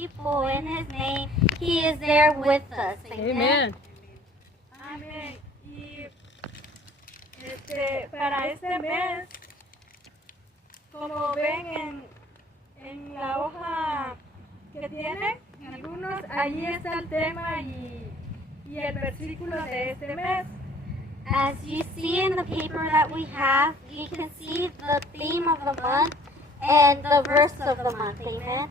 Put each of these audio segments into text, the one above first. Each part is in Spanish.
people in His name, He is there with us. Amen. Amén. Y para este mes, como ven en la hoja que tienen, algunos, allí está el tema y el versículo de este mes. As you see in the paper that we have, you can see the theme of the month and the verse of the month. Amen.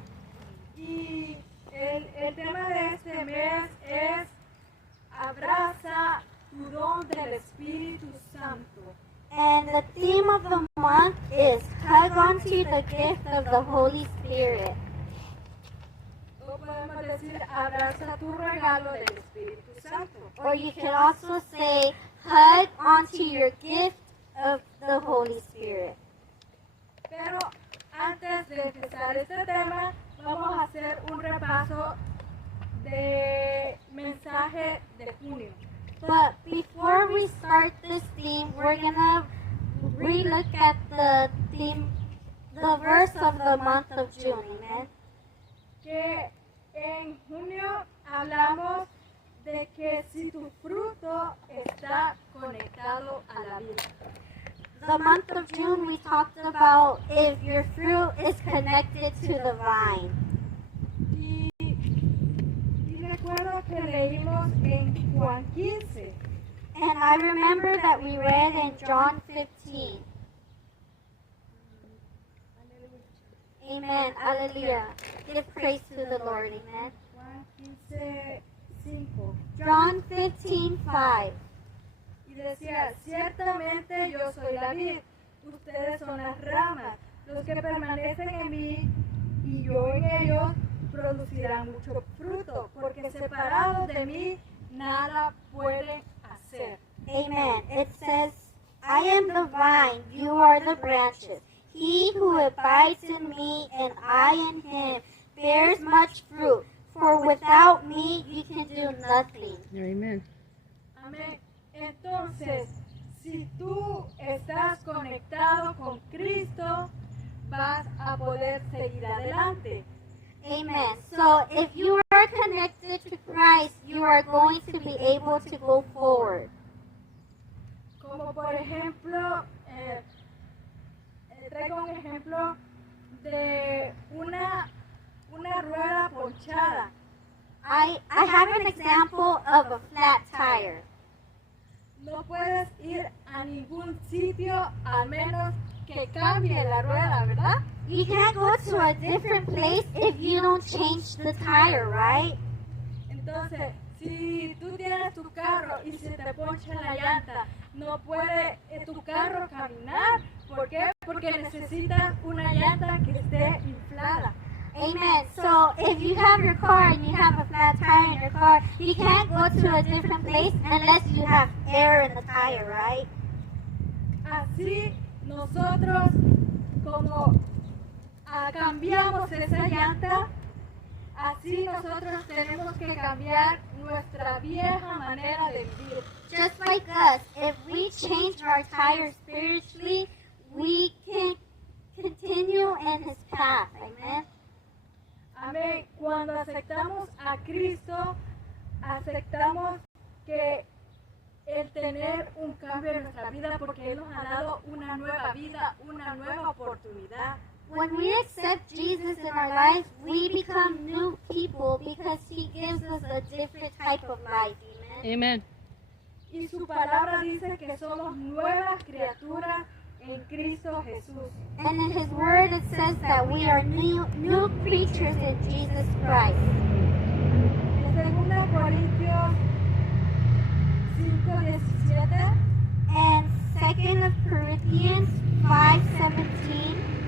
Y el tema de este mes es abraza tu don del Espíritu Santo. And the theme of the month is hug onto the gift of the Holy Spirit. O podemos decir abraza tu regalo del Espíritu Santo. Or you can also say hug onto your gift of the Holy Spirit. Pero antes de empezar este tema, vamos a hacer un repaso de mensaje de junio. But before we start this theme, we're gonna relook at the theme, the verse of the month of June. Amen. Que en junio hablamos de que si tu fruto está conectado a la vida. The month of June, we talked about if your fruit is connected to the vine. Y recuerdo que leímos en Juan 15. And I remember that we read in John 15. Amen. Hallelujah. Give praise to the Lord. Amen. Juan 15, 5. John 15:5. Y decía, ciertamente yo soy la vid, ustedes son las ramas, los que permanecen en mí y yo en ellos producirán mucho fruto, porque separados de mí nada pueden hacer. Amen. It says, I am the vine, you are the branches. He who abides in me and I in him bears much fruit, for without me you can do nothing. Amen. Amén. Entonces, si tú estás conectado con Cristo, vas a poder seguir adelante. Amen. So if you are connected to Christ, you are going to be able to go forward. Como por ejemplo, traigo un ejemplo de una rueda ponchada. I have an example of a flat tire. No puedes ir a ningún sitio a menos que cambie la rueda, ¿verdad? You can't go to a different place if you don't change the tire, right? Entonces, si tú tienes tu carro y se te poncha la llanta, no puede tu carro caminar. ¿Por qué? Porque necesitas una llanta que esté inflada. Amen. So if you have your car and you have a flat tire in your car, you can't go to a different place unless you have air in the tire, right? Así nosotros, como cambiamos esa llanta, así nosotros tenemos que cambiar nuestra vieja manera de vivir. Just like us, if we change our tires spiritually, we can continue in His path. Amen. Amén. Cuando aceptamos a Cristo, aceptamos que el tener un cambio en nuestra vida porque Él nos ha dado una nueva vida, una nueva oportunidad. When we accept Jesus in our life, we become new people because He gives us a different type of life. Amen. Amen. Y su palabra dice que somos nuevas criaturas en Cristo Jesús. And in His Word it says that we are new creatures in Jesus Christ. En 2 Corintios 5:17 And 2 Corinthians 5:17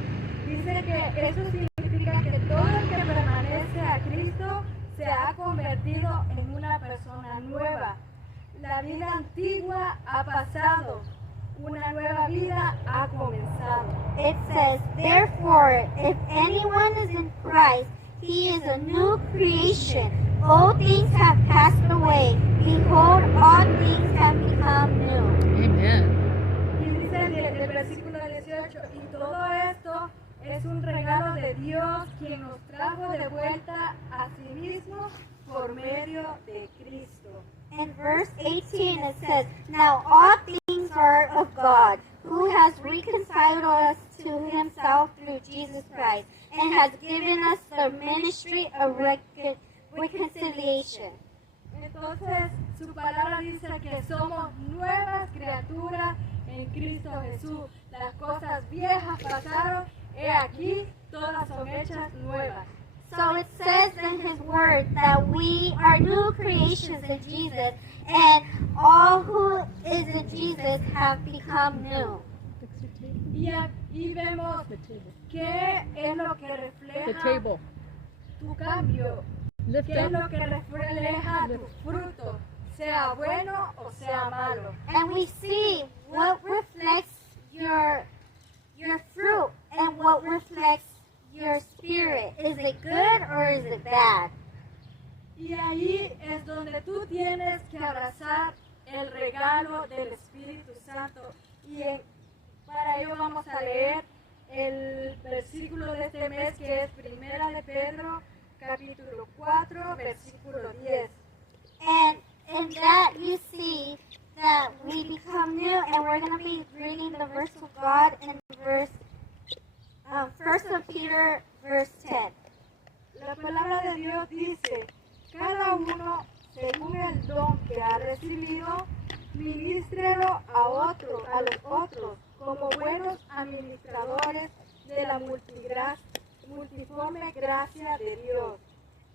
dice que eso significa que todo el que permanece a Cristo se ha convertido en una persona nueva. La vida antigua ha pasado, una nueva vida ha comenzado. it says, therefore, if anyone is in Christ, he is a new creation. All things have passed away. Behold, all things have become new. Amen. Y dice el versículo 18, y todo esto es un regalo de Dios quien nos trajo de vuelta a mismo por medio de Cristo. In verse 18 it says, "Now all things are of God, who has reconciled us to himself through Jesus Christ, and has given us the ministry of reconciliation." Entonces, su palabra dice que somos nuevas criaturas en Cristo Jesús. Las cosas viejas pasaron, he aquí, todas son hechas nuevas. So it says in his word that we are new creations in Jesus, and all who is in Jesus have become new. Y aquí vemos qué es lo que The refleja table. tu cambio, Lift qué es up. lo que refleja tu fruto, sea bueno o sea malo. And we see what reflects your fruit and what reflects your spirit. Is it good or is it bad? Y ahí es donde tú tienes que abrazar el regalo del Espíritu Santo. Y para ello vamos a leer el versículo de este mes, que es Primera de Pedro, capítulo 4, versículo 10. And in that you see that we become new, and we're going to be reading the verse of God in verse 1 Peter verse 10. La palabra de Dios dice, cada uno según el don que ha recibido, ministrelo a los otros, como buenos administradores de la multiforme gracia de Dios.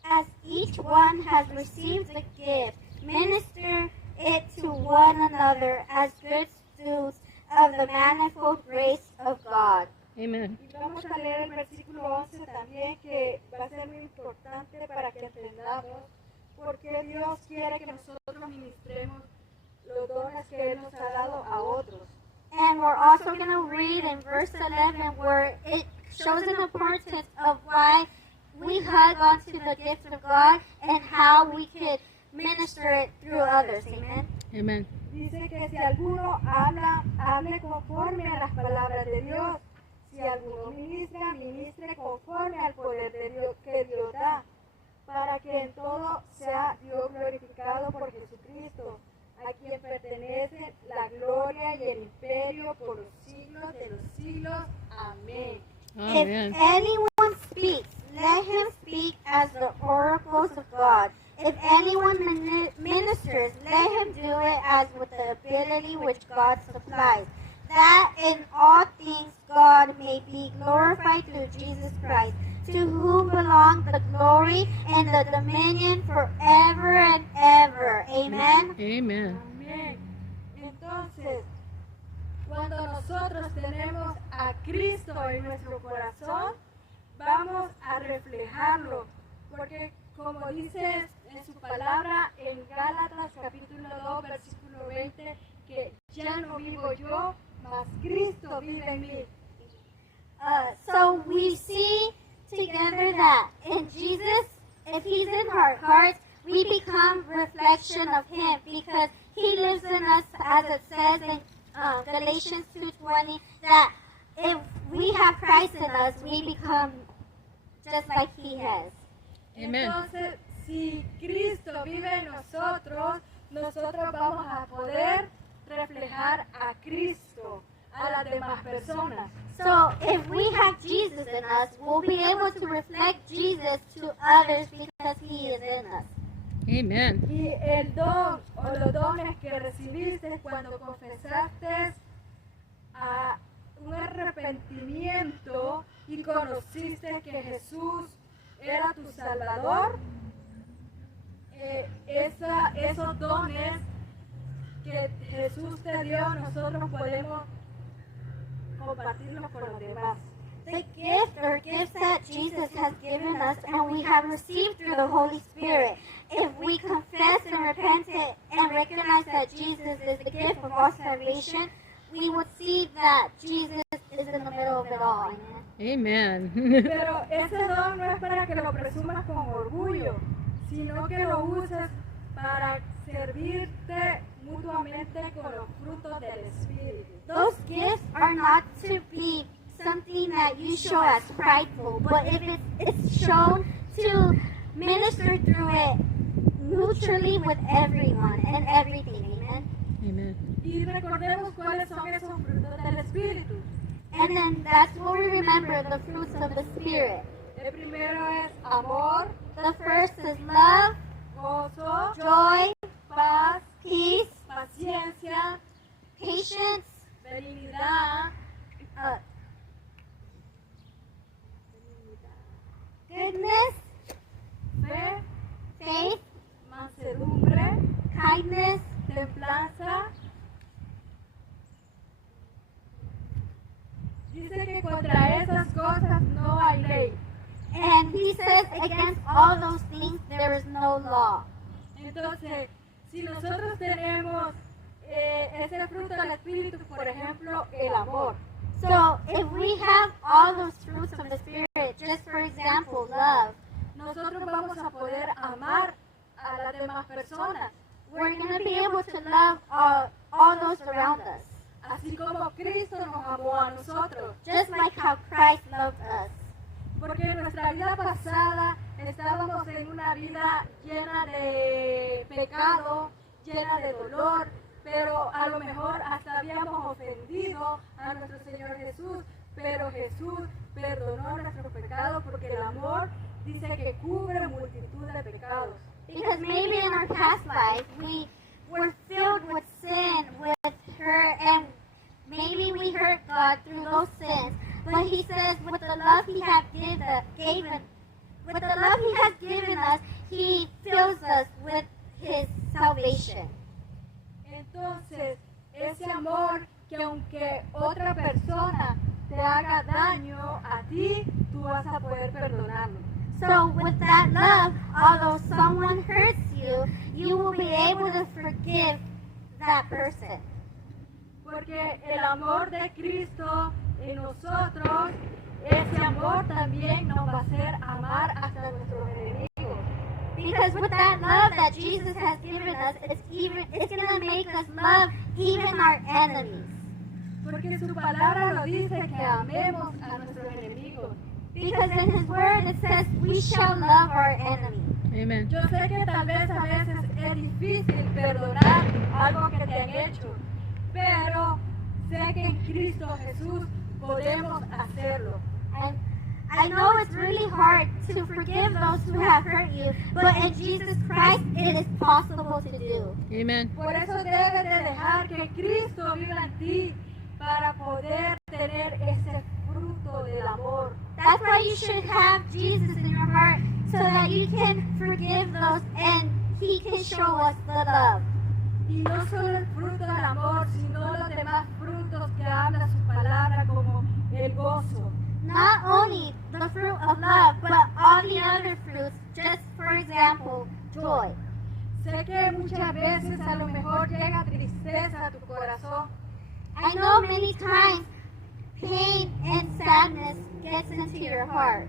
As each one has received a gift, minister it to one another as good stewards of the manifold grace of God. Amen. Y vamos a leer el versículo 11 también, que va a ser muy importante para que entendamos por qué Dios quiere que nosotros ministremos los dones que Él nos ha dado a otros. And we're also going to read in verse 11 where it shows the importance of why we hug onto the gift of God and how we could minister it through others. Amen. Amen. Dice que si alguno hable conforme a las palabras de Dios. Si alguno ministra, ministre conforme al poder de Dios que Dios da, para que en todo sea Dios glorificado por Jesucristo, a quien pertenece la gloria y el imperio por los siglos de los siglos. Amén. Amen. If anyone speaks, let him speak as the oracles of God. If anyone ministers, let him do it as with the ability which God supplies, that in all things God may be glorified through Jesus Christ, to whom belong the glory and the dominion forever and ever. Amen. Amen. Amén. Entonces, cuando nosotros tenemos a Cristo en nuestro corazón, vamos a reflejarlo, porque como dice en su palabra en Gálatas capítulo 2, versículo 20, que ya no vivo yo, mas Cristo vive en mí. So we see together that in Jesus, if He's in our hearts, we become reflection of Him because He lives in us, as it says in Galatians 2:20, that if we have Christ in us, we become just like He has. Amen. Entonces, si Cristo vive en nosotros, nosotros vamos a poder reflejar a Cristo a las demás personas. So if we have Jesus in us, we'll be able to reflect Jesus to others because He is in us. Amen. Y el don o los dones que recibiste cuando confesaste a un arrepentimiento y conociste que Jesús era tu Salvador, esos dones que Jesús te dio, nosotros podemos compartirlos con los demás. The gift or gifts that Jesus has given us and we have received through the Holy Spirit, if we confess and repent it and recognize that Jesus is the gift of all salvation, we would see that Jesus is in the middle of it all. Amen. Amen. Pero ese don no es para que lo presumas con orgullo, sino que lo uses para servirte mutuamente con los frutos del Espíritu. Those gifts are not to be something that you show as prideful, but if it's shown to minister through it mutually with everyone and everything. Amen. Amen. Y recordemos cuáles son esos frutos del Espíritu. And then that's what we remember, the fruits of the Spirit. El primero es amor, The first is love, gozo, joy, paz, peace, paciencia, patience, benignidad, uh, goodness, fe, faith, mansedumbre, kindness, templanza. Dice que contra esas cosas no hay ley. and he says against all those things there is no law. Entonces, si nosotros tenemos ese fruto del Espíritu, por ejemplo, el amor, So if we have all those fruits of the Spirit, just for example, love, nosotros vamos a poder amar a las demás personas, we're going to be able to love all those around us, así como Cristo nos amó a nosotros. just like how Christ loved us. Porque en nuestra vida pasada estábamos en una vida llena de pecado, llena de dolor, pero a lo mejor hasta habíamos ofendido a nuestro Señor Jesús, pero Jesús perdonó nuestros pecados porque el amor dice que cubre multitud de pecados. Because maybe in our past life we were filled with sin, with hurt, and maybe we hurt God through those sins. But He says, with the love He has given us, He fills us with His salvation. Entonces, ese amor que aunque otra persona te haga daño a ti, tú vas a poder perdonarlo. So with that love, although someone hurts you, you will be able to forgive that person. Porque el amor de Cristo en nosotros, ese amor también nos va a hacer amar hasta nuestros enemigos. Because with that love that Jesus has given us, it's going to make us love even our enemies. Porque su palabra lo dice que amemos a nuestros enemigos. Because in His Word it says we shall love our enemies. Amen. Yo sé que tal vez a veces es difícil perdonar algo que te han hecho, pero sé que en Cristo Jesús podemos hacerlo. And I know it's really hard to forgive those who have hurt you, but in Jesus Christ it is possible to do. Amen. Por eso debes de dejar que Cristo viva en ti para poder tener ese fruto del amor. That's why you should have Jesus in your heart so that you can forgive those and He can show us the love. Y no solo el fruto del amor, sino los demás frutos que habla su palabra como el gozo. Not only the fruit of love, but all the other fruits, just for example, joy. Sé que muchas veces a lo mejor llega tristeza a tu corazón, I know many times pain and sadness gets into your heart,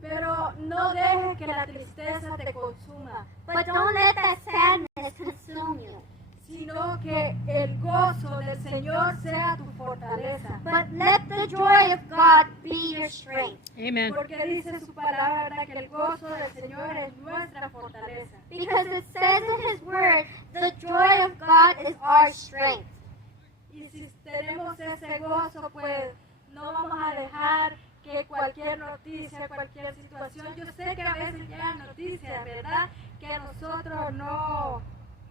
pero no dejes que la tristeza te consuma, but don't let that sadness consume you. sino que el gozo del Señor sea tu fortaleza. But let the joy of God be your strength. Amen. Porque dice su palabra, ¿verdad?, que el gozo del Señor es nuestra fortaleza. Because it says in His Word, the joy of God is our strength. Y si tenemos ese gozo, pues no vamos a dejar que cualquier noticia, cualquier situación, yo sé que a veces llegan noticias, ¿verdad?, que a nosotros no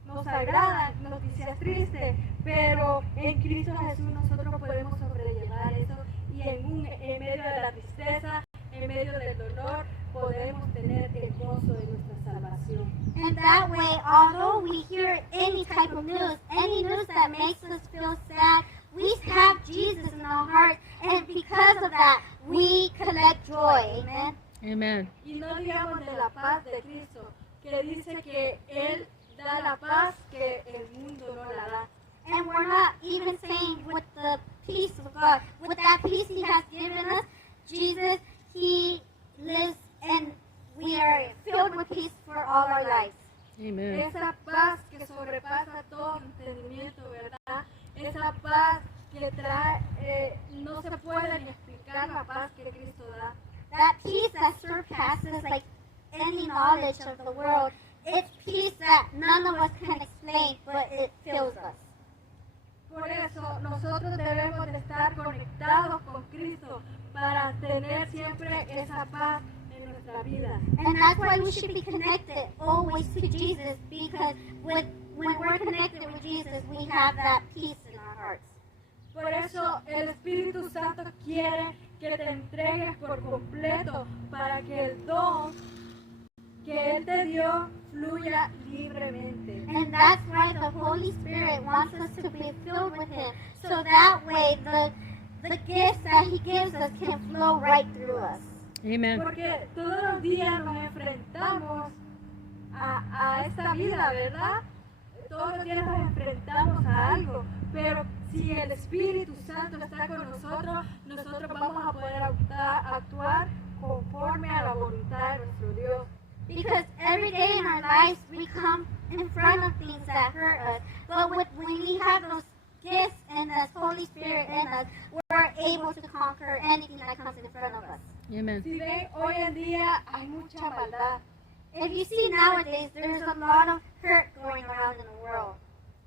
nos agradan, noticias tristes, pero en Cristo Jesús nosotros podemos sobrellevar eso y en medio de la tristeza, en medio del dolor, podemos tener el gozo de nuestra salvación. And that way, although we hear any type of news, any news that makes us feel sad, we have Jesus in our hearts, and because of that, we collect joy. Amen. Amen. Y no digamos de la paz de Cristo, que dice que Él da la paz que el mundo no la da. And we're not even saying with the peace of God, with that peace He has given us, Jesus, He lives and we are filled with peace for all our lives. Amen. Esa paz que sobrepasa todo entendimiento, ¿verdad? Esa paz que trae, no se puede ni explicar la paz que Cristo da. That peace that surpasses any knowledge of the world. It's peace that none of us can explain, but it fills us. Por eso nosotros debemos de estar conectados con Cristo para tener siempre esa paz en nuestra vida. And that's why we should be connected always to Jesus, because when we're connected with Jesus, we have that peace in our hearts. Por eso el Espíritu Santo quiere que te entregues por completo para que el don que Él te dio fluya libremente. And that's why the Holy Spirit wants us to be filled with Him, so that way the gifts that He gives us can flow right through us. Amen. Porque todos los días nos enfrentamos a esta vida, ¿verdad? Todos los días nos enfrentamos a algo, pero si el Espíritu Santo está con nosotros, nosotros vamos a poder actuar conforme a la voluntad de nuestro Dios. Because every day in our lives we come in front of things that hurt us, but when we have those gifts and the Holy Spirit in us, we're able to conquer anything that comes in front of us. Amen. Si ven, hoy en día hay mucha maldad. If you see nowadays, there's a lot of hurt going around in the world.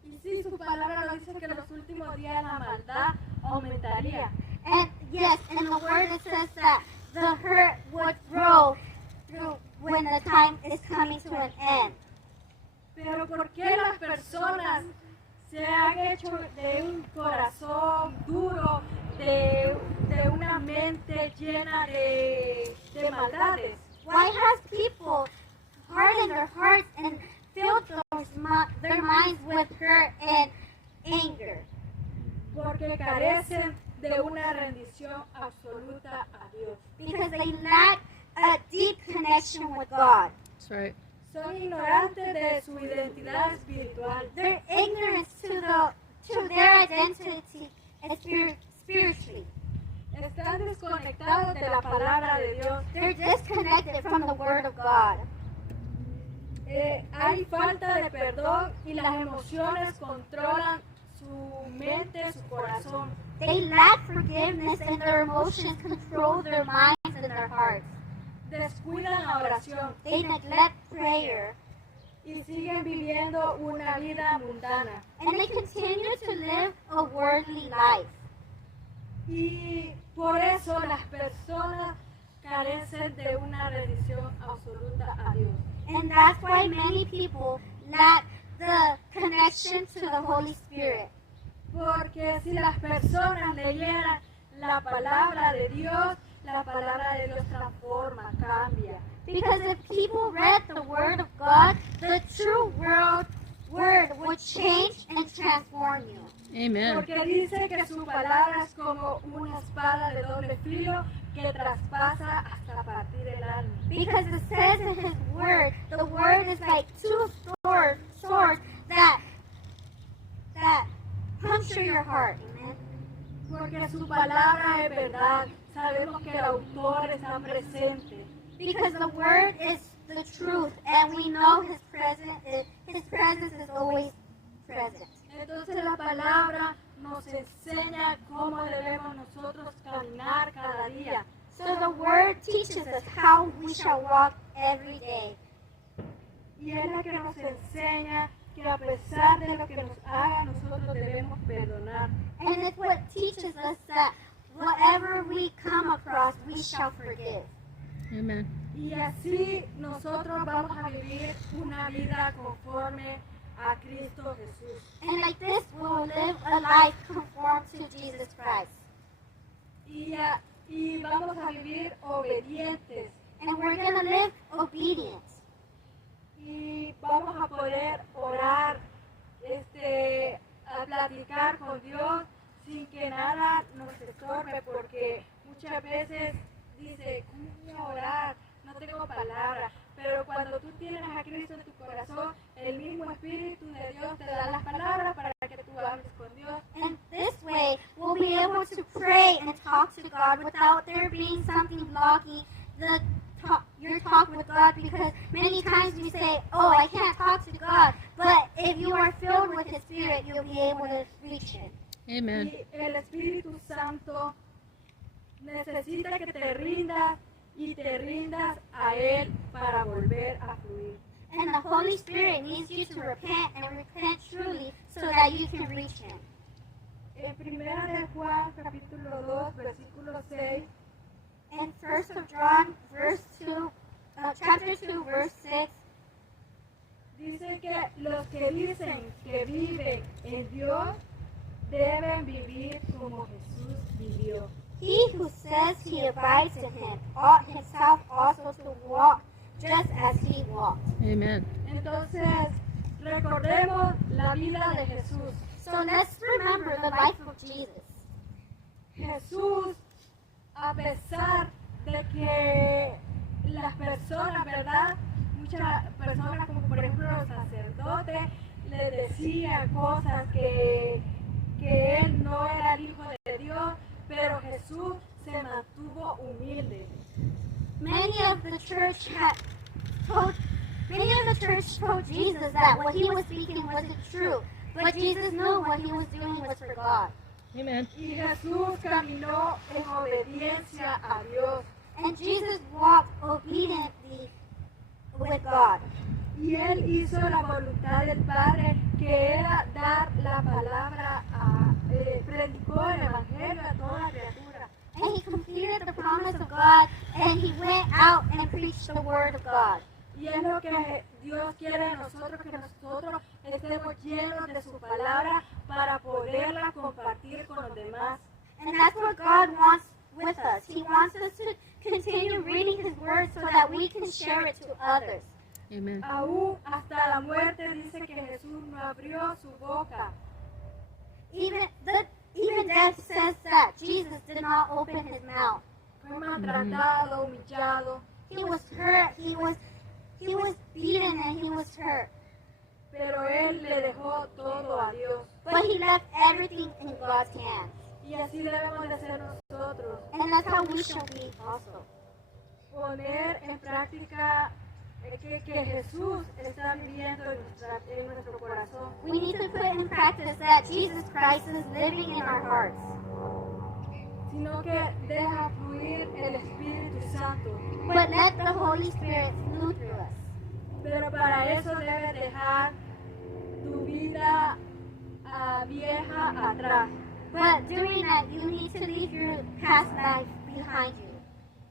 Y sí, su palabra nos dice que en los últimos días la maldad aumentaría. And yes, in the Word it says that the hurt would grow through when the time is coming to an end. Pero ¿por qué las personas se han hecho de un corazón duro, de una mente llena de maldades? Why has people hardened their hearts and filled their minds with hurt and anger? Porque carecen de una rendición absoluta a Dios. Because they lack a deep connection with God. That's right. Son ignorantes de su identidad espiritual. They're ignorant to their identity spiritually. Están desconectados de la palabra de Dios. They're disconnected from the Word of God. Hay falta de perdón y las emociones controlan su mente, su corazón. They lack forgiveness and their emotions control their minds and their hearts. Descuidan la oración They neglect prayer. y siguen viviendo una vida mundana. And they continue to live a worldly life. Y por eso las personas carecen de una rendición absoluta a Dios. And that's why many people lack the connection to the Holy Spirit. Porque si las personas leyeran la palabra de Dios, la palabra de Dios transforma, cambia. Because if people read the Word of God, the true Word would change and transform you. Amen. Porque dice que su palabra es como una espada de doble filo que traspasa hasta partir el alma. Because it says in His Word, the Word is like two swords that puncture your heart. Amen. Porque su palabra es verdad. Sabemos que el autor está presente. Because the Word is the truth, and we know His presence is always present. Entonces la palabra nos enseña cómo debemos nosotros caminar cada día. So the Word teaches us how we shall walk every day. Y es la que nos enseña que a pesar de lo que nos haga, nosotros debemos perdonar. And it's what teaches us that whatever we come across, we shall forgive. Amen. Y así nosotros vamos a vivir una vida conforme a Cristo Jesús. And like this, we will live a life conformed to Jesus Christ. Y vamos a vivir obedientes. And we're going to live obedient. Y vamos a poder orar, a platicar con Dios sin que nada nos estorbe, porque muchas veces dice, ¿cómo voy a orar? No tengo palabras. Pero cuando tú tienes a Cristo en tu corazón, el mismo Espíritu de Dios te da las palabras para que tú hables con Dios. And this way, we'll be able to pray and talk to God without there being something blocking your talk with God, because many times we say, oh, I can't talk to God. But if you are filled with His Spirit, you'll be able to reach Him. Amen. Y el Espíritu Santo necesita que te rindas y te rindas a Él para volver. a fluir. And the Holy Spirit needs you to repent and repent truly so that you can reach Him. En 1 de Juan, capítulo 2, versículo 6, In 1 of John, chapter 2, verse 6, dice que los que dicen que viven en Dios deben vivir como Jesús vivió. he who says he abides in Him ought himself also to walk just as He walked. Amen. Entonces, recordemos la vida de Jesús. So let's remember the life of Jesus. Jesús, a pesar de que las personas, ¿verdad? Muchas personas, como por ejemplo los sacerdotes, le decían cosas que él no era el Hijo de Dios, pero Jesús se mantuvo humilde. Many of the church told Jesus that what He was speaking wasn't true, but Jesus knew what He was doing was for God. Amen. Y Jesús caminó en obediencia a Dios. And Jesus walked obediently with God. Y él hizo la voluntad del Padre, que era dar la palabra predicó el Evangelio a toda criatura. And He completed the promise of God, and He went out and preached the word of God. Y es lo que Dios quiere de nosotros, que nosotros estemos llenos de su palabra para poderla compartir con los demás. And that's what God wants with us. He wants us to continue reading His word so that we can share it to others. Amen. Aún hasta la muerte dice que Jesús no abrió su boca. Even death says that Jesus did not open His mouth. Fue maltratado, humillado, He was hurt, he was beaten, and He was hurt. pero él le dejó todo a Dios. But He left everything in God's hands. Y así debemos de ser nosotros. And that's how we shall be also. Poner en práctica que Jesús está viviendo en nuestro corazón. We need to put in practice that Jesus Christ is living in our hearts. Sino que deja fluir el Espíritu Santo. But let the Holy Spirit flow through us. Pero para eso debes dejar tu vida vieja atrás But doing that, you need to leave your past life behind you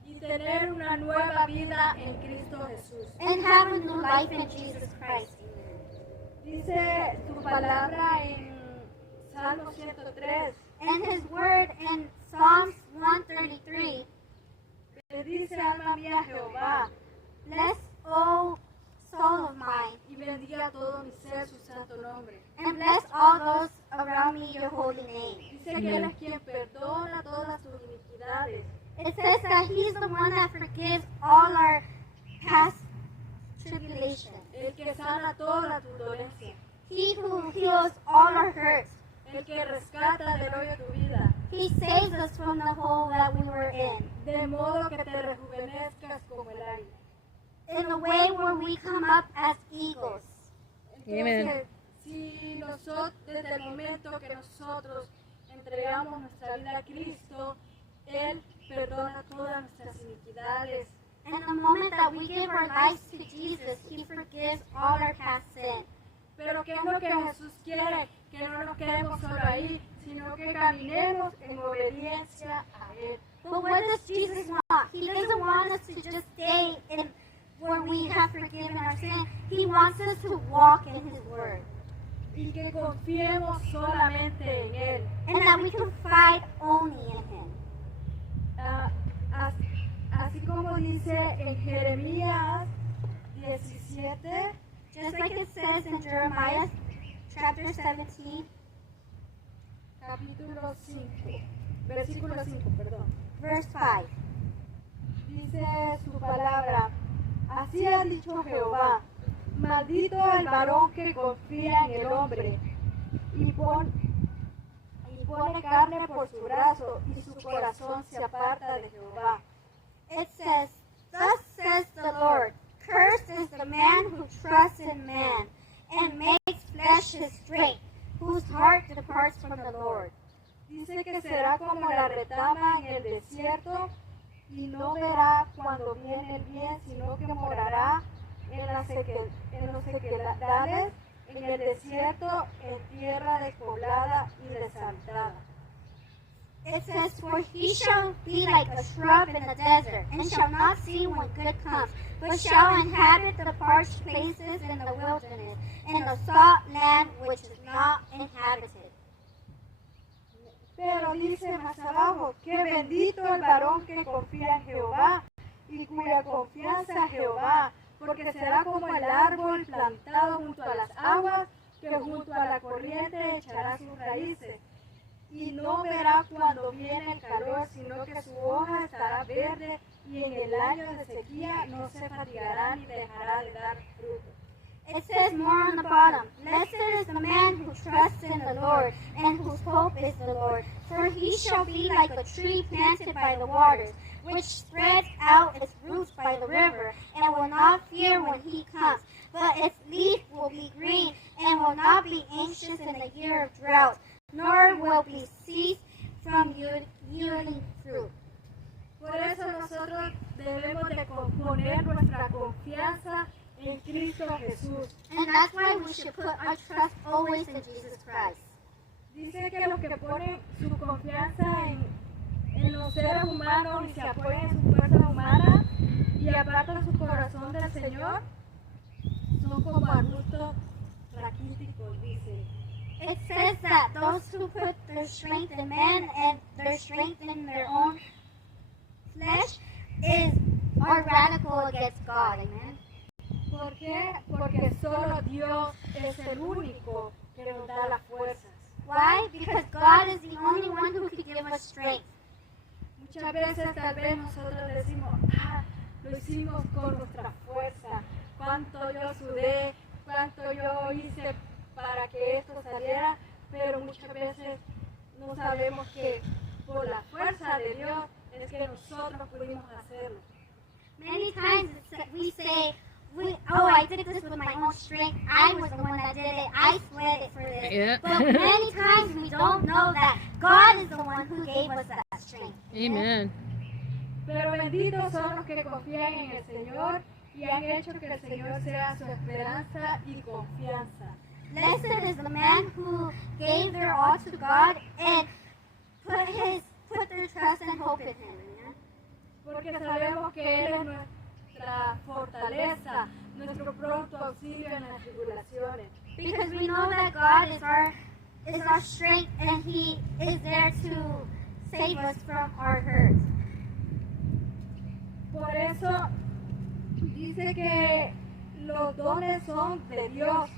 y tener una nueva vida en Cristo Jesús. and have a new life in Jesus Christ. Dice tu palabra en Salmo 103, And His word in Psalms 133, le dice alma mía Jehová, bless, O soul of mine, y bendiga todo mi ser su santo nombre. and bless all those around me your holy name. Dice que Él es quien perdona todas tus iniquidades. It says that He's the one that forgives all our past tribulation. El que sana toda tu dolencia. He who heals all our hurts. El que rescata del hoyo tu vida. He saves us from the hole that we were in. De modo que te rejuvenezcas como el águila. In the way where we come up as eagles. Amen. Entonces, si nosotros, desde el momento que nosotros entregamos nuestra vida a Cristo, Él perdona todas nuestras iniquidades. And the moment that we give our lives to Jesus, He forgives all our past sin. Pero ¿qué es lo que Jesús quiere? Que no nos quedemos solo ahí, sino que caminemos en obediencia a Él. But what does Jesus want? He doesn't want us to just stay in where we have forgiven our sin. He wants us to walk in His word. Y que confiemos solamente en Él. And that we confide only in Him. Así como dice en Jeremías 17, Just like it says in Jeremiah chapter 17, capítulo 5, versículo 5, perdón. verse 5. Dice su palabra, así ha dicho Jehová, maldito el varón que confía en el hombre y pone carne por su brazo y su corazón se aparta de Jehová. It says, Thus says the Lord, cursed is the man who trusts in man and makes flesh his strength, whose heart departs from the Lord. Dice que será como la retama en el desierto y no verá cuando viene el bien, sino que morará en los sequedales, en el desierto, en tierra despoblada y desaltada. It says, "For he shall be like a shrub in the desert, and shall not see when good comes, but shall inhabit the parched places in the wilderness, and the salt land which is not inhabited." Pero dice más abajo, que bendito el varón que confía en Jehová y cuya confianza en Jehová, porque será como el árbol plantado junto a las aguas, que junto a la corriente echará sus raíces. Y no verá cuando viene el calor, sino que su hoja estará verde, y en el año de sequía no se fatigará ni dejará de dar fruto. It says more on the bottom, "Blessed is the man who trusts in the Lord, and whose hope is the Lord. For he shall be like a tree planted by the waters, which spreads out its roots by the river, and will not fear when he comes. But its leaf will be green, and will not be anxious in the year of drought, nor will be ceased from yielding fruit." Por eso nosotros debemos de poner nuestra confianza en Cristo Jesús. And that's why we should put our trust always in Jesus Christ. Dice que los que ponen su confianza en los seres humanos y se apoyan en su fuerza humana y apartan su corazón del Señor, son como arbustos raquíticos, dice. It says that those who put their strength in man and their strength in their own flesh are radical against God. Amen. ¿Por qué? Porque solo Dios es el único que nos da las fuerzas. Why? Because God is the only one who can give us strength. Muchas veces tal vez nosotros decimos, lo hicimos con nuestra fuerza, cuánto yo sudé, cuánto yo hice para que esto saliera, pero muchas veces no sabemos que por la fuerza de Dios es que nosotros pudimos hacerlo. Many times we say, I did this with my own strength. I was the one that did it. I sweated for this. Yeah. But many times we don't know that God is the one who gave us that strength. Amen. Pero benditos son los que confían en el Señor y han hecho que el Señor sea su esperanza y confianza. Blessed is the man who gave their all to God and put their trust and hope in Him. Amen? Porque sabemos que Él es nuestra fortaleza, nuestro pronto auxilio en las tribulaciones. Because we know that God is our strength and He is there to save us from our hurts. Por eso dice que los dones son de Dios.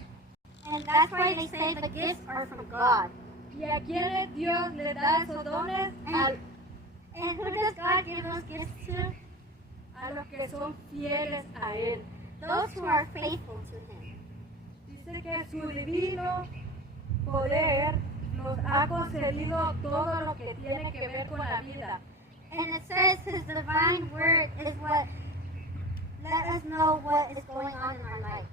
And that's why they say the gifts are from God. ¿Y a quienes Dios le da esos dones? And who does God give those gifts to? A los que son fieles a Él. Those who are faithful to Him. Dice que su divino poder nos ha concedido todo lo que tiene que ver con la vida. And it says His divine word is what let us know what is going on in our life.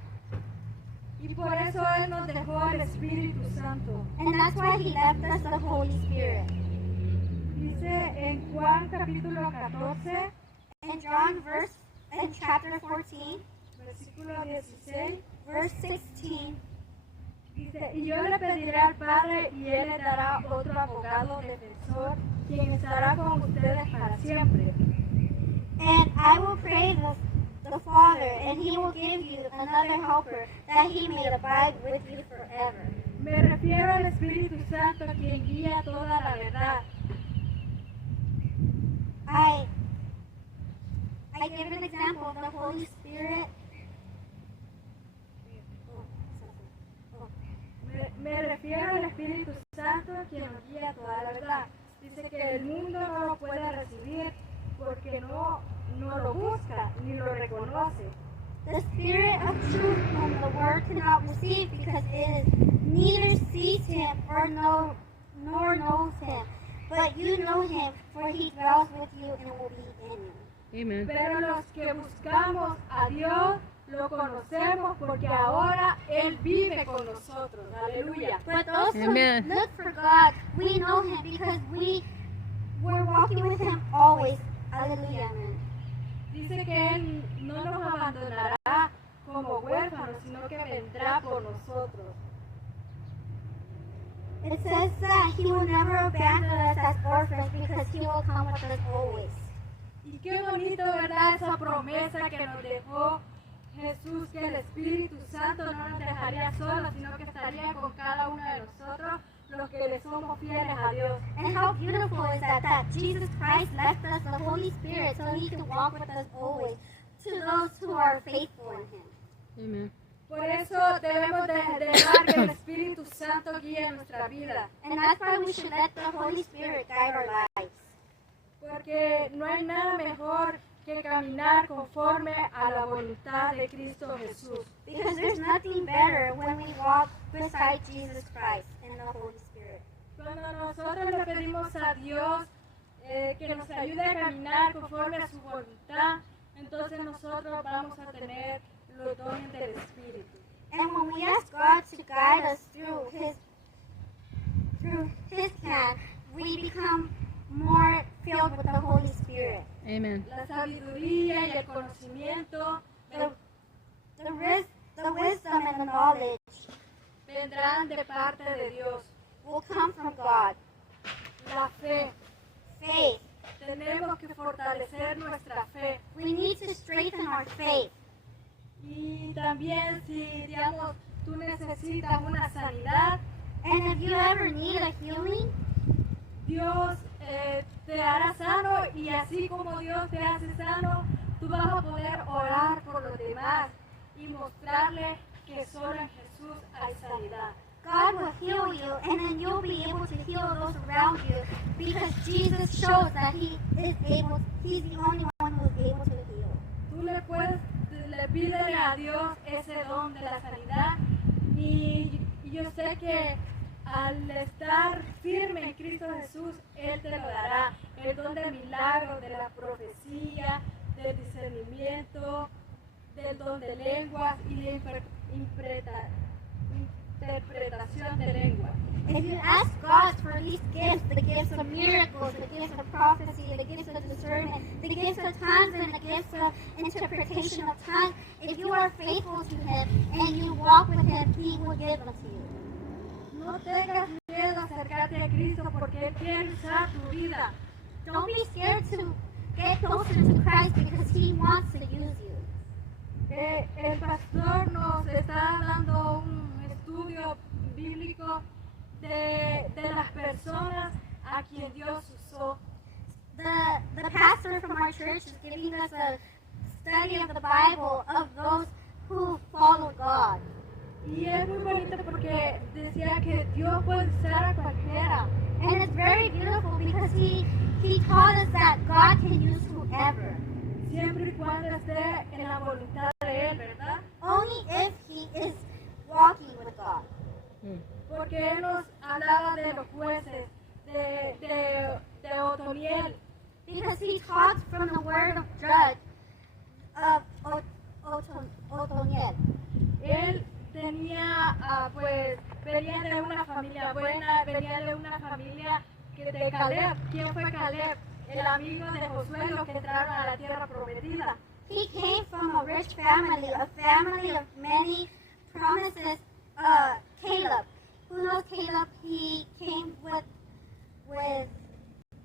Y por eso Él nos dejó el Espíritu Santo. And that's why He left us the Holy Spirit. Dice en Juan capítulo 14, In chapter 14, versículo 16, verse 16, dice, y yo le pediré al Padre y Él le dará otro abogado defensor, quien estará con ustedes para siempre. and I will pray the Father, and He will give you another helper, that He may abide with you forever. Me refiero al Espíritu Santo, quien guía toda la verdad. I give an example of the Holy Spirit. Me refiero al Espíritu Santo, quien nos guía toda la verdad. Dice que el mundo no lo puede recibir porque no lo busca ni lo reconoce. The Spirit of truth whom the world cannot receive, because it neither sees Him nor knows Him. But you know Him, for He dwells with you and will be in you. Amen. Pero los que buscamos a Dios lo conocemos porque ahora Él vive con nosotros. Aleluya. But those who Amen. look for God, we know Him because we're walking with Him always. Hallelujah. Amen. Dice que Él no nos abandonará como huérfanos, sino que vendrá por nosotros. It says that he will never abandon us as orphans because he will come with us always. Y qué bonito, ¿verdad? Esa promesa que nos dejó Jesús, que el Espíritu Santo no nos dejaría solos, sino que estaría con cada uno de nosotros, los que le somos fieles a Dios. And how beautiful is that Jesus Christ left us the Holy Spirit so he can walk with us always to those who are faithful in him. Amen. Por eso debemos de dejar que el Espíritu Santo guíe nuestra vida, And that's why we should let the Holy Spirit guide our lives. porque no hay nada mejor que caminar conforme a la voluntad de Cristo Jesús. Because there's nothing better when we walk beside Jesus Christ and the Holy Spirit. Cuando nosotros le pedimos a Dios que nos ayude a caminar conforme a su voluntad, entonces nosotros vamos a tener los dones del Espíritu. And when we ask God to guide us through his plan, we become more filled with the Holy Spirit. Amen. La sabiduría y el conocimiento The wisdom and the knowledge vendrán de parte de Dios. will come from God. La fe. Faith. Tenemos que fortalecer nuestra fe. We need to strengthen our faith. Y también si, digamos, tú necesitas una sanidad, And if you ever need a healing, Dios te hará sano, y así como Dios te hace sano, tú vas a poder orar por los demás y mostrarle que solo en Jesús hay sanidad. God will heal you, and then you'll be able to heal those around you because Jesus shows that He's the only one who is able to heal. Tú le pídele a Dios ese don de la sanidad, y yo sé que al estar firme en Cristo Jesús, Él te lo dará. El don del milagro, de la profecía, del discernimiento, del don de lenguas y de interpretación de lenguas. If you ask God for these gifts, the gifts of miracles, the gifts of prophecy, the gifts of discernment, the gifts of tongues, and the gifts of interpretation of tongues, if you are faithful to Him and you walk with Him, He will give them to you. No tengas miedo a acercarte a Cristo, porque Él quiere usar tu vida. Don't be scared to get closer to Christ because He wants to use you. El pastor nos está dando un estudio bíblico de las personas a quien Dios usó. The pastor from our church is giving us a study of the Bible of those who follow God. Y es muy bonito porque decía que Dios puede usar a cualquiera. And it's very beautiful because he taught us that God can use whoever. Siempre y cuando esté en la voluntad de Él, ¿verdad? Only if he is walking with God. Porque Él nos hablaba de los jueces, de Otoniel. Because he talks from the word of judge of Otoniel. Él tenía, venía de una familia buena, venía de una familia de Caleb. ¿Quién fue Caleb? El amigo de Josué, los que entraron a la tierra prometida. He came from a rich family, a family of many promises. Caleb. Who knows Caleb? He came with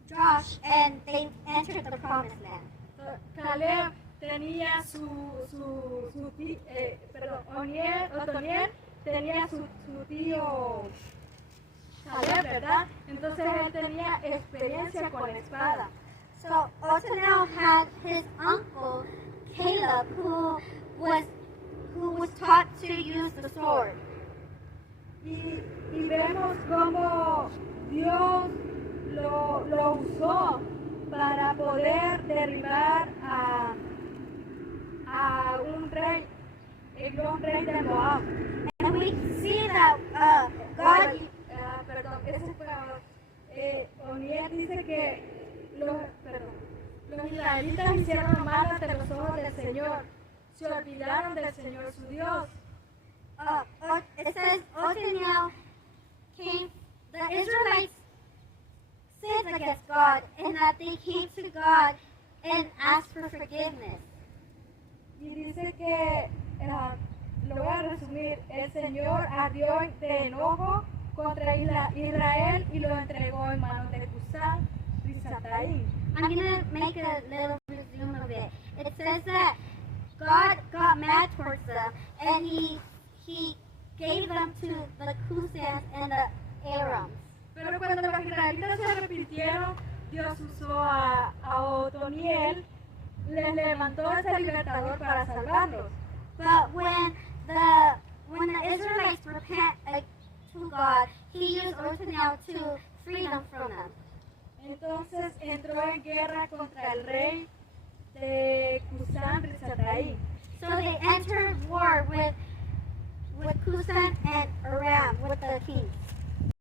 Josh and they entered the promised land. Caleb tenía Otoniel tenía su tío Caleb, ¿verdad? Entonces él tenía experiencia con la espada. So Othniel had his uncle Caleb, who was taught to use the sword. Y vemos cómo Dios lo usó para poder derribar a un rey, el gran rey de Moab. And we see that God. Oniel dice que los israelitas hicieron mal ante los ojos del Señor, se olvidaron del Señor su Dios. It says Othniel came. The Israelites sinned against God, and that they came to God and asked for forgiveness. Y dice que lo voy a resumir. El Señor ardió de enojo contra Israel y lo entregó en manos de Cusán Risataim. I'm going to make a little resume of it. It says that God got mad towards them, and he gave them to the Cusans and the Arams. Pero cuando los israelitas se arrepintieron, Dios usó a Otoniel, les levantó ese libertador para salvarlos. But when the Israelites repent to God, he used Othniel to free them from them. Entonces entró en guerra contra el rey de Cusán Risataim. So they entered war with Cusan and Aram, with the kings.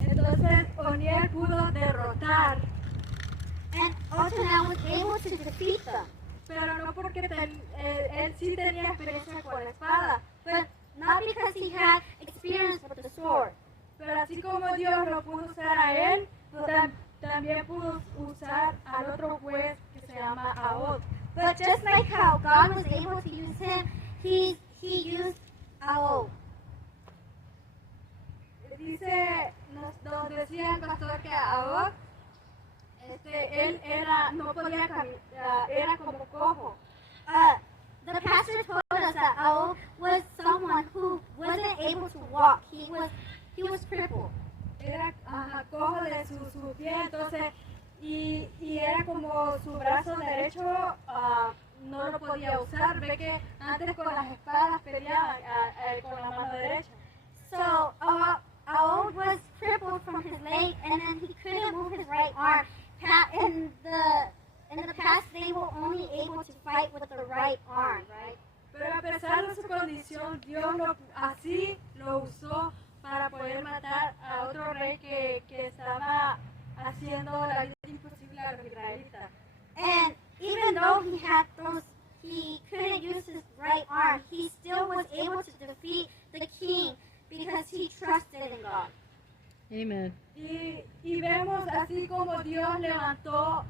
Entonces Oniel pudo derrotar, And Othniel was able to defeat them, pero no porque él sí tenía experiencia con la espada, but not because he had experience with the sword. pero así como Dios lo pudo usar a él, también pudo usar al otro juez que se llama Ahod. But just like how God was able to use him, he used Ao. Nos decía el pastor que Ahod, él no podía caminar, era como cojo. The pastor told us that Ao was someone who wasn't able to walk. He was crippled. Era cojo de su pie, entonces, y era como su brazo derecho no lo podía usar. Ve que antes con las espadas peleaban con la mano derecha. So Ao was crippled from his leg, and then he couldn't move his right arm. In the past, they were only able to fight with the right arm, right? Pero a pesar de su condición, Dios así lo usó para poder matar a otro rey que estaba haciendo la vida imposible a los israelitas. And even though he couldn't use his right arm, he still was able to defeat the king because he trusted in God. Amen. Y vemos así como Dios levantó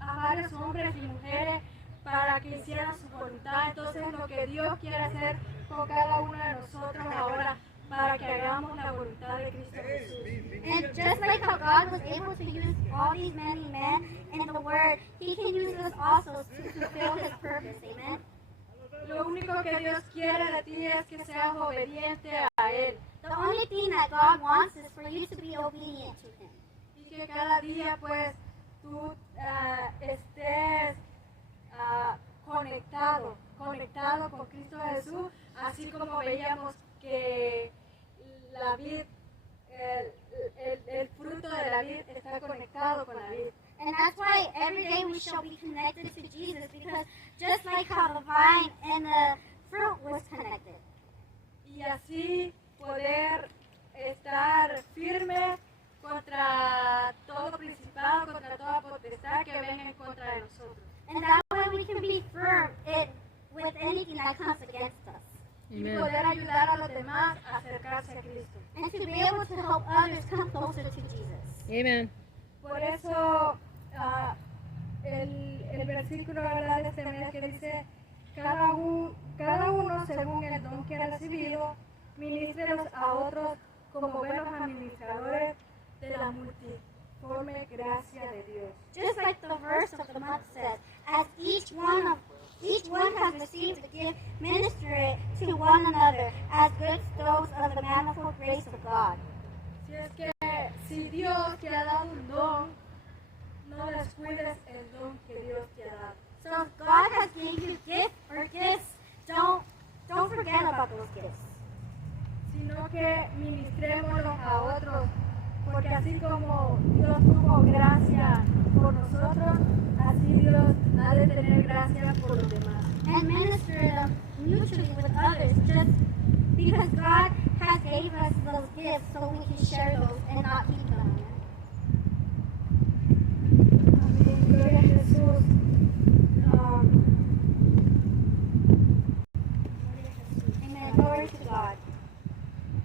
a varios hombres y mujeres para que hicieran su voluntad. Entonces lo que Dios quiere hacer con cada uno de nosotros ahora, para que hagamos la voluntad de Cristo Jesús. And just like how God was able to use all these many men in the Word, He can use us also to fulfill His purpose. Amen. Lo único que Dios quiere de ti es que seas obediente a Él. The only thing that God wants is for you to be obedient to Him. Y que cada día pues tú estés conectado con Cristo Jesús, así como veíamos que la vid, el fruto de la vid está conectado con la vid. And that's why every day we shall be connected to Jesus, because just like how the vine and the fruit was connected. Y así poder estar firme contra todo principado, contra toda potestad que venga en contra de nosotros. And that way we can be firm with anything that comes against us. Y Amen. poder ayudar a los demás a acercarse a Cristo. And to be able to help others come closer to Jesus. Amen. Por eso el versículo, ¿verdad?, de este mes que dice, cada uno según el don que ha recibido, ministrelos a otros como buenos administradores de la multiforme gracia de Dios. Just like the verse of the month says, as each one has received a gift, minister it to one another as good stewards of the manifold grace of God. Si es que si Dios te ha dado un don, no descuides el don que Dios te ha dado. So if God has given you gifts, don't forget about those gifts. Sino que ministrémoslos a otros, porque así como Dios tuvo gracia por nosotros, así Dios ha de tener gracia por los demás. And minister them mutually with others, just because God has gave us those gifts so we can share those and not keep them. Amén. Gloria a Jesús. Amen. Glory to God.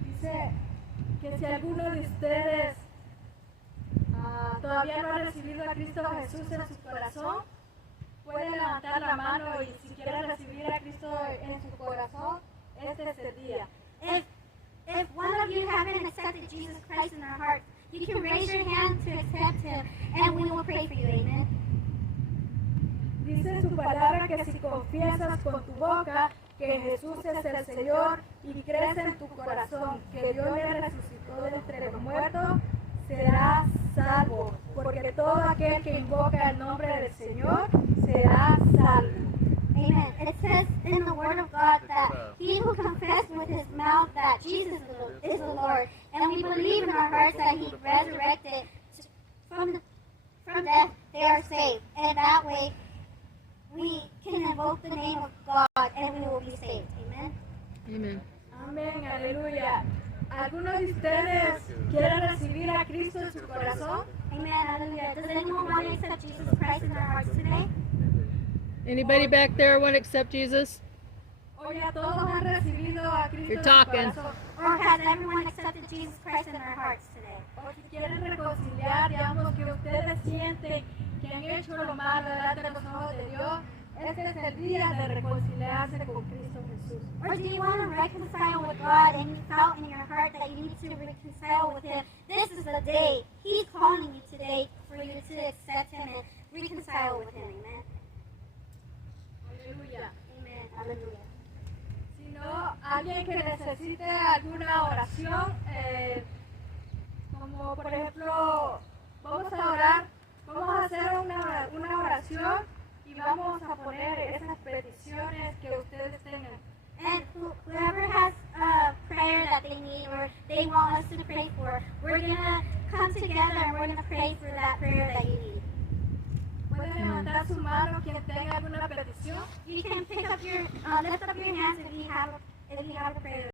Dice que si alguno de ustedes todavía no ha recibido a Cristo Jesús en su corazón, puede levantar la mano, y si quiere recibir a Cristo en su corazón, este es el día. If one of you haven't accepted Jesus Christ in their heart, you can raise your hand to accept Him, and we will pray for you. Amen. Dice su palabra que si confiesas con tu boca que Jesús es el Señor y crees en tu corazón que Dios le resucitó de entre los muertos, serás salvo, porque todo aquel que invoca el nombre del Señor será salvo. Amen. It says in the Word of God that he who confesses with his mouth that Jesus is the Lord, and we believe in our hearts that He resurrected from death, they are saved. And that way, we can invoke the name of God and we will be saved. Amen. Amen. Amén, aleluya. ¿Algunos de ustedes quieren recibir a Cristo en su corazón? Amen. Hallelujah. Does anyone want to accept Jesus Christ in their hearts today? Anybody back there want to accept Jesus? ¿O ya todos han recibido a Cristo You're en su talking. corazón? Or has everyone accepted Jesus Christ in their hearts today? O si quieren reconciliar, digamos que ustedes sienten que han hecho lo malo delante de los ojos de Dios, este es el día de reconciliarse con Cristo Jesús. Or do you want to reconcile with God and you felt in your heart that you need to reconcile with Him? This is the day. He's calling you today for you to accept Him and reconcile with Him. Amen. Aleluya. Amen. Hallelujah. Si no, alguien que necesite alguna oración, como por ejemplo, vamos a orar, vamos a hacer una oración y vamos a poner esas peticiones que ustedes tengan. And whoever has a prayer that they need or they want us to pray for, we're going to come together and we're going to pray for that prayer that you need. Pueden levantar su mano quien tenga alguna petición. You can pick up your, lift up your hands if you have a prayer.